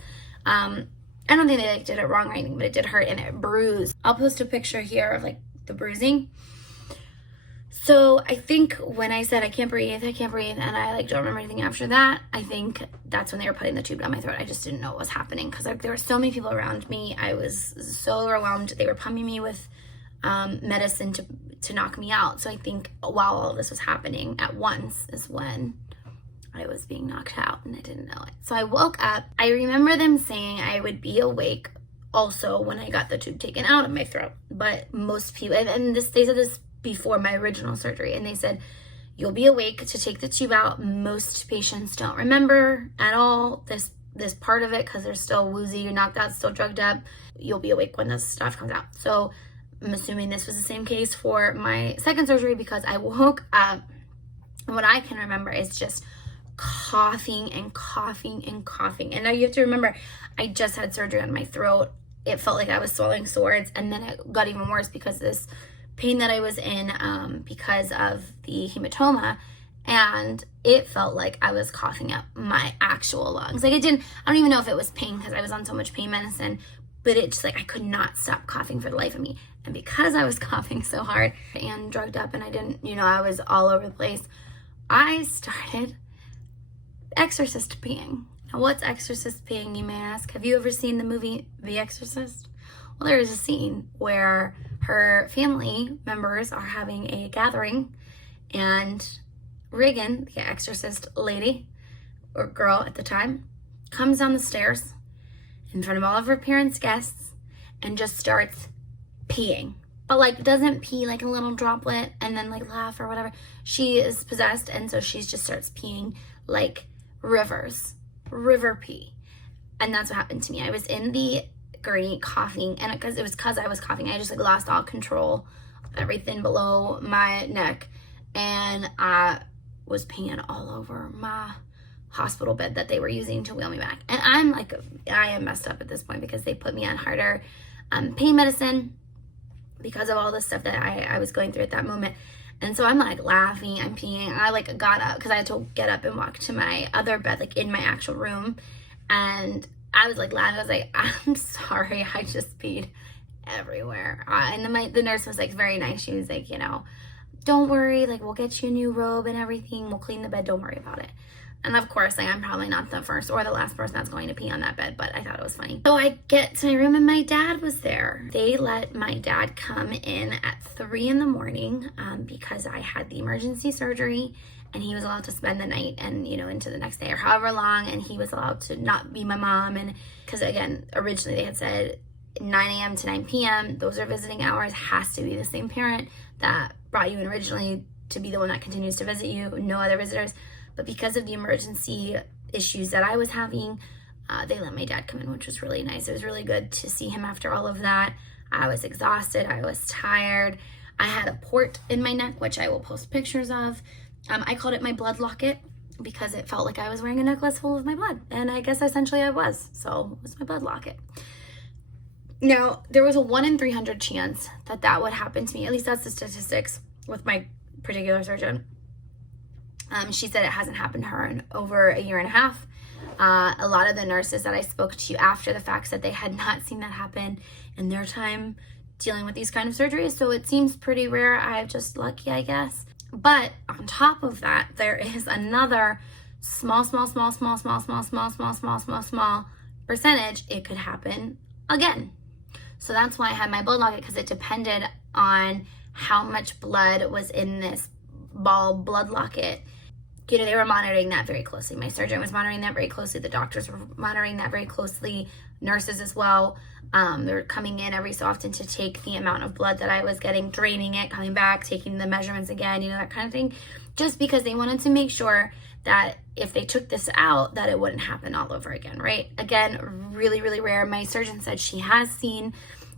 I don't think they like did it wrong or anything, but it did hurt and it bruised. I'll post a picture here of like the bruising. So I think when I said I can't breathe, and I like don't remember anything after that, I think that's when they were putting the tube down my throat. I just didn't know what was happening because there were so many people around me. I was so overwhelmed. They were pumping me with medicine to knock me out. So I think while all of this was happening at once is when I was being knocked out and I didn't know it. So I woke up. I remember them saying I would be awake also when I got the tube taken out of my throat. But most people, and they said this before my original surgery, and they said you'll be awake to take the tube out. Most patients don't remember at all this part of it because they're still woozy, you're knocked out, still drugged up. You'll be awake when this stuff comes out. So I'm assuming this was the same case for my second surgery because I woke up and what I can remember is just coughing and coughing and coughing. And now you have to remember, I just had surgery on my throat. It felt like I was swallowing swords, and then it got even worse because this pain that I was in because of the hematoma, and it felt like I was coughing up my actual lungs. Like I don't even know if it was pain because I was on so much pain medicine, but it just like I could not stop coughing for the life of me. And because I was coughing so hard and drugged up and I didn't, I was all over the place, I started exorcist peeing. Now what's exorcist peeing, you may ask? Have you ever seen the movie The Exorcist? Well, there is a scene where her family members are having a gathering and Regan, the exorcist lady or girl at the time, comes down the stairs in front of all of her parents' guests and just starts peeing. But like doesn't pee like a little droplet and then like laugh or whatever. She is possessed, and so she just starts peeing like river pee. And that's what happened to me. I was in the gurney coughing, and it was because I was coughing. I just like lost all control, everything below my neck, and I was peeing all over my hospital bed that they were using to wheel me back. And I am messed up at this point because they put me on harder pain medicine because of all the stuff that I was going through at that moment. And so I'm like laughing, I'm peeing. I like got up because I had to get up and walk to my other bed, like in my actual room. And I was like laughing. I was like, I'm sorry, I just peed everywhere. And then the nurse was like very nice. She was like, don't worry, like we'll get you a new robe and everything. We'll clean the bed. Don't worry about it. And of course, like, I'm probably not the first or the last person that's going to pee on that bed, but I thought it was funny. So I get to my room and my dad was there. They let my dad come in at 3 in the morning because I had the emergency surgery, and he was allowed to spend the night and, into the next day or however long, and he was allowed to not be my mom. And because again, originally they had said 9 a.m. to 9 p.m. Those are visiting hours, has to be the same parent that brought you in originally to be the one that continues to visit you, no other visitors. But because of the emergency issues that I was having, they let my dad come in, which was really nice. It was really good to see him after all of that. I was exhausted. I was tired. I had a port in my neck, which I will post pictures of. I called it my blood locket because it felt like I was wearing a necklace full of my blood. And I guess essentially I was. So it was my blood locket. Now, there was a 1 in 300 chance that would happen to me. At least that's the statistics with my particular surgeon. She said it hasn't happened to her in over a year and a half. A lot of the nurses that I spoke to after the fact said they had not seen that happen in their time dealing with these kind of surgeries. So it seems pretty rare. I'm just lucky, I guess. But on top of that, there is another small percentage it could happen again. So that's why I had my blood locket, because it depended on how much blood was in this ball blood locket. They were monitoring that very closely. My surgeon was monitoring that very closely. The doctors were monitoring that very closely. Nurses as well. They were coming in every so often to take the amount of blood that I was getting, draining it, coming back, taking the measurements again, that kind of thing. Just because they wanted to make sure that if they took this out, that it wouldn't happen all over again, right? Again, really, really rare. My surgeon said she has seen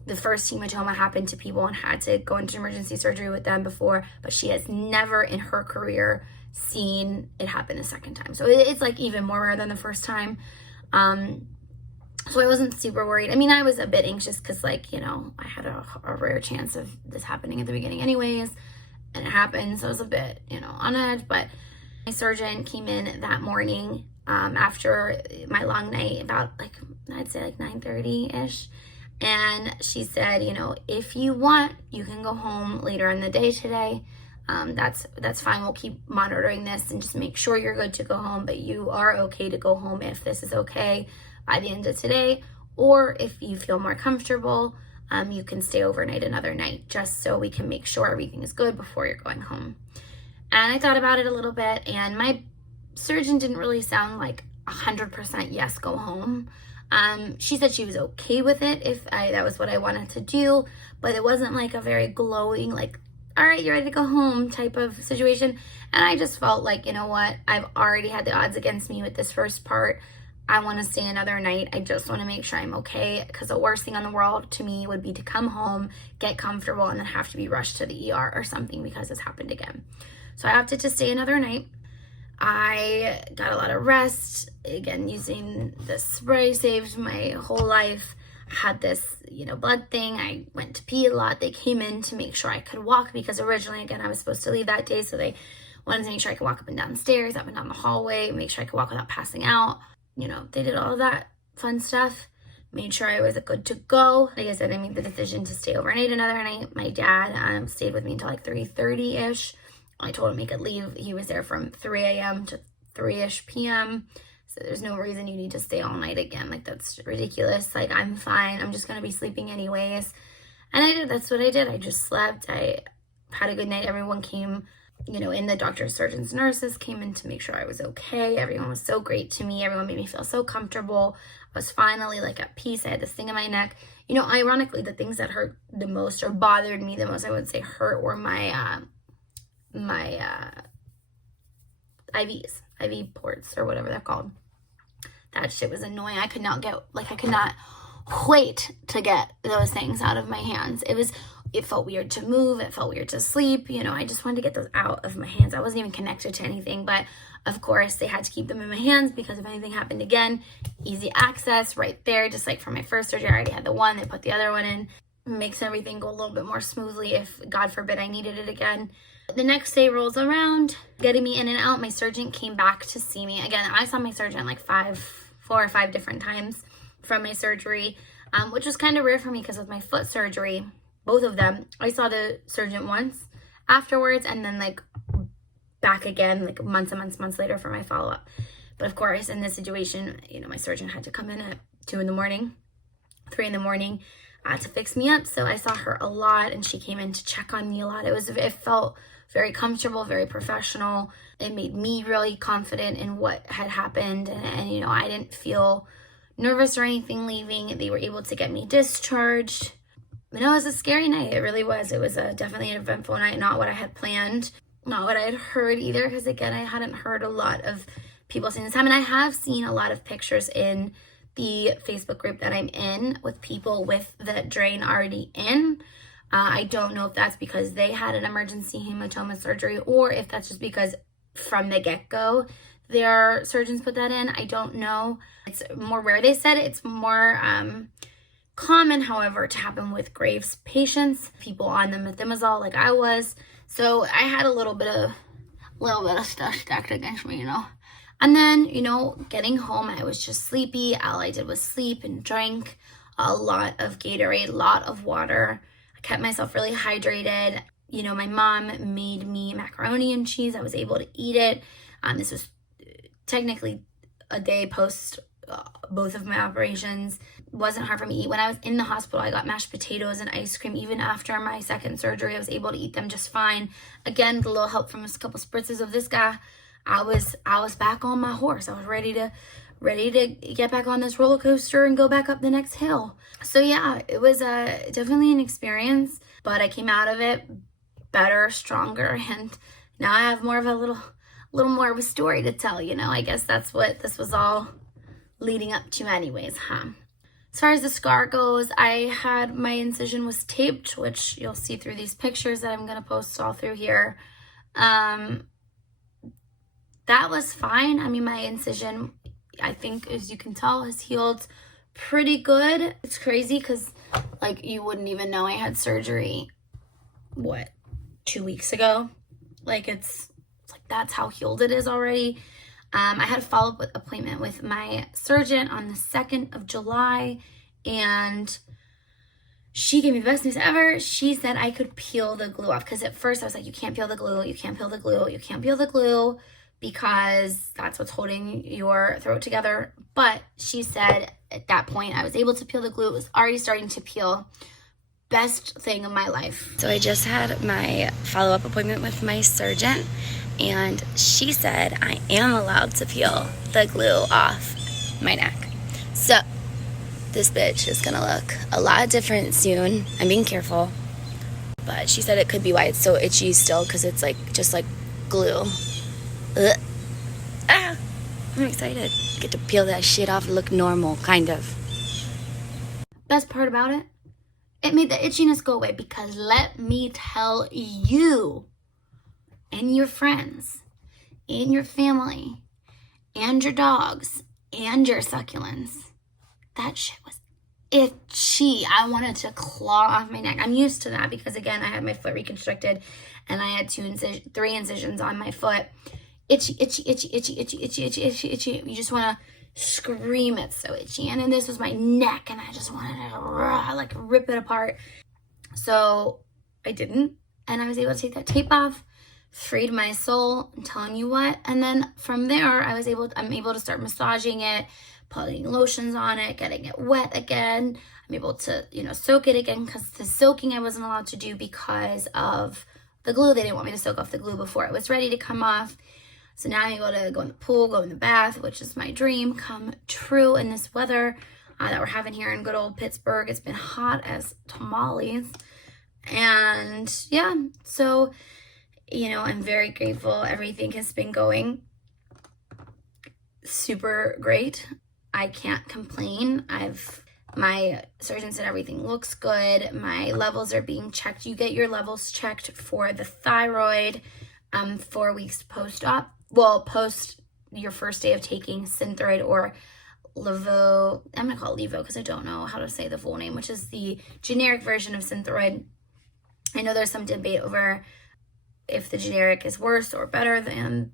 the first hematoma happen to people and had to go into emergency surgery with them before, but she has never in her career seen it happen a second time. So it's like even more rare than the first time. So I wasn't super worried. I mean, I was a bit anxious because I had a rare chance of this happening at the beginning anyways, and it happened. So I was a bit, on edge. But my surgeon came in that morning after my long night, about I'd say 9:30-ish. And she said, if you want, you can go home later in the day today. That's fine. We'll keep monitoring this and just make sure you're good to go home, but you are okay to go home if this is okay by the end of today, or if you feel more comfortable, you can stay overnight another night, just so we can make sure everything is good before you're going home. And I thought about it a little bit, and my surgeon didn't really sound like 100% yes, go home. She said she was okay with it if that was what I wanted to do, but it wasn't like a very glowing, like, all right, you're ready to go home type of situation. And I just felt like, you know what, I've already had the odds against me with this first part. I want to stay another night. I just want to make sure I'm okay, because the worst thing in the world to me would be to come home, get comfortable, and then have to be rushed to the ER or something because this happened again. So I opted to stay another night. I got a lot of rest. Again, using the spray saved my whole life. I had this, blood thing. I went to pee a lot. They came in to make sure I could walk, because originally, again, I was supposed to leave that day. So they wanted to make sure I could walk up and down stairs, up and down the hallway, make sure I could walk without passing out. They did all of that fun stuff. Made sure I was good to go. Like I said, I made the decision to stay overnight another night. My dad stayed with me until like 3:30-ish. I told him he could leave. He was there from 3 a.m. to 3-ish p.m. So there's no reason you need to stay all night again. Like, that's ridiculous. Like, I'm fine. I'm just going to be sleeping anyways. And I did. That's what I did. I just slept. I had a good night. Everyone came, in, the doctors, surgeons, nurses came in to make sure I was okay. Everyone was so great to me. Everyone made me feel so comfortable. I was finally, at peace. I had this thing in my neck. Ironically, the things that hurt the most or bothered me the most, I would say hurt, were my IV ports, or whatever they're called. That shit was annoying. I could not wait to get those things out of my hands. It felt weird to move. It felt weird to sleep. I just wanted to get those out of my hands. I wasn't even connected to anything, but of course they had to keep them in my hands, because if anything happened again, easy access right there. Just like for my first surgery, I already had the one, they put the other one in. It makes everything go a little bit more smoothly if, God forbid, I needed it again. The next day rolls around, getting me in and out. My surgeon came back to see me. Again, I saw my surgeon like 4 or 5 different times from my surgery, which was kind of rare for me, because with my foot surgery, both of them, I saw the surgeon once afterwards, and then back again, months and months later for my follow-up. But of course, in this situation, my surgeon had to come in at 2 in the morning, 3 in the morning, to fix me up. So I saw her a lot, and she came in to check on me a lot. It felt very comfortable, very professional. It made me really confident in what had happened. And I didn't feel nervous or anything leaving. They were able to get me discharged. It was a scary night. It really was. It was definitely an eventful night. Not what I had planned. Not what I had heard either. Because again, I hadn't heard a lot of people saying this time. And I have seen a lot of pictures in the Facebook group that I'm in with people with the drain already in. I don't know if that's because they had an emergency hematoma surgery, or if that's just because from the get-go their surgeons put that in. I don't know. It's more rare. They said it's more common, however, to happen with Graves patients, people on the methimazole like I was. So I had a little bit of stuff stacked against me, And then, getting home, I was just sleepy. All I did was sleep and drink a lot of Gatorade, a lot of water. I kept myself really hydrated. My mom made me macaroni and cheese. I was able to eat it. This was technically a day post both of my operations. It wasn't hard for me to eat. When I was in the hospital, I got mashed potatoes and ice cream. Even after my second surgery, I was able to eat them just fine. Again, with a little help from a couple spritzes of this guy, I was back on my horse. I was ready to get back on this roller coaster and go back up the next hill. So yeah, it was definitely an experience, but I came out of it better, stronger, and now I have more of a little more of a story to tell. I guess that's what this was all leading up to anyways, huh? As far as the scar goes, my incision was taped, which you'll see through these pictures that I'm going to post all through here. That was fine. I mean, my incision, I think, as you can tell, has healed pretty good. It's crazy because, you wouldn't even know I had surgery, 2 weeks ago? It's that's how healed it is already. I had a follow-up appointment with my surgeon on the 2nd of July, and she gave me the best news ever. She said I could peel the glue off, because at first I was like, you can't peel the glue, you can't peel the glue, you can't peel the glue, because that's what's holding your throat together. But she said at that point I was able to peel the glue. It was already starting to peel. Best thing of my life. So I just had my follow-up appointment with my surgeon, and she said I am allowed to peel the glue off my neck. So this bitch is gonna look a lot different soon. I'm being careful, but she said it could be why it's so itchy still, because it's like just like glue. Ugh. Ah, I'm excited. Get to peel that shit off and look normal, kind of. Best part about it, it made the itchiness go away, because let me tell you and your friends and your family and your dogs and your succulents, that shit was itchy. I wanted to claw off my neck. I'm used to that because, again, I had my foot reconstructed and I had 3 incisions on my foot. Itchy, itchy, itchy, itchy, itchy, itchy, itchy, itchy, itchy. You just want to scream, it's so itchy. And then this was my neck, and I just wanted to like rip it apart. So I didn't, and I was able to take that tape off, freed my soul, I'm telling you what. And then from there, I'm able to start massaging it, putting lotions on it, getting it wet again. I'm able to, soak it again, because the soaking I wasn't allowed to do because of the glue. They didn't want me to soak off the glue before it was ready to come off. So now I'm able to go in the pool, go in the bath, which is my dream come true in this weather that we're having here in good old Pittsburgh. It's been hot as tamales. And yeah, so, I'm very grateful. Everything has been going super great. I can't complain. My surgeon said everything looks good. My levels are being checked. You get your levels checked for the thyroid 4 weeks post-op. Well, post your first day of taking Synthroid or Levo. I'm going to call it Levo because I don't know how to say the full name, which is the generic version of Synthroid. I know there's some debate over if the generic is worse or better than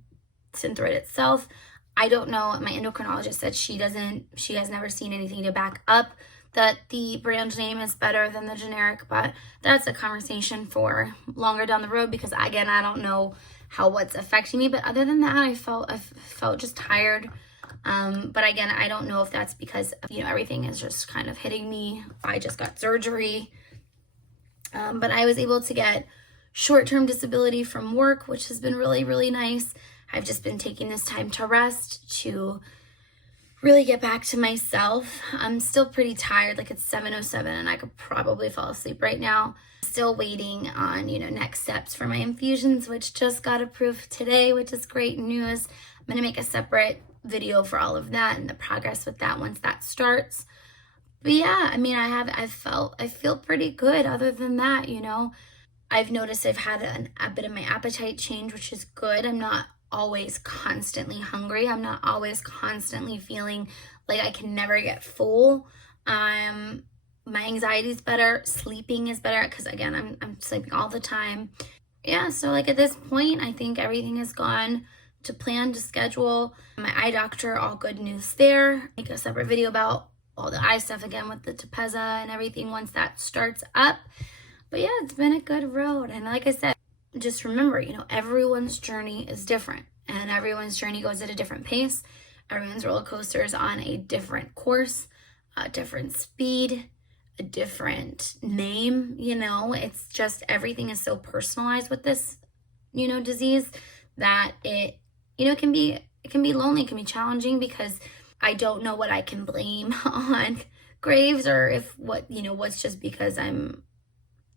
Synthroid itself. I don't know. My endocrinologist said she has never seen anything to back up that the brand name is better than the generic, but that's a conversation for longer down the road, because again, I don't know what's affecting me. But other than that, I felt just tired. But again, I don't know if that's because, everything is just kind of hitting me. I just got surgery. But I was able to get short-term disability from work, which has been really, really nice. I've just been taking this time to rest, to really get back to myself. I'm still pretty tired, like it's 7:07 and I could probably fall asleep right now. Still waiting on, next steps for my infusions, which just got approved today, which is great news. I'm going to make a separate video for all of that and the progress with that once that starts. But yeah, I feel pretty good. Other than that, I've noticed I've had a bit of my appetite change, which is good. I'm not always constantly hungry. I'm not always constantly feeling like I can never get full. My anxiety is better. Sleeping is better, because again, I'm sleeping all the time. Yeah, so like at this point, I think everything has gone to plan, to schedule. My eye doctor, all good news there. Make a separate video about all the eye stuff again with the Tepezza and everything once that starts up. But yeah, it's been a good road. And like I said, just remember, everyone's journey is different, and everyone's journey goes at a different pace. Everyone's roller coaster is on a different course, a different speed, a different name. It's just everything is so personalized with this, disease, that it can be lonely, it can be challenging, because I don't know what I can blame on Graves, or if what's just because I'm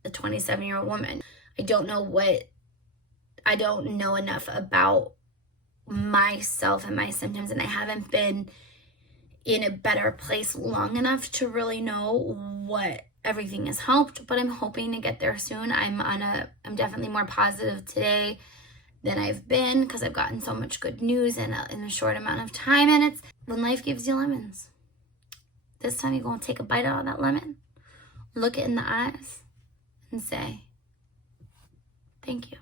a 27-year-old woman. I don't know enough about myself and my symptoms, and I haven't been in a better place long enough to really know what everything has helped, but I'm hoping to get there soon. I'm definitely more positive today than I've been, because I've gotten so much good news in a short amount of time. And it's when life gives you lemons. This time you're going to take a bite out of that lemon, look it in the eyes, and say, thank you.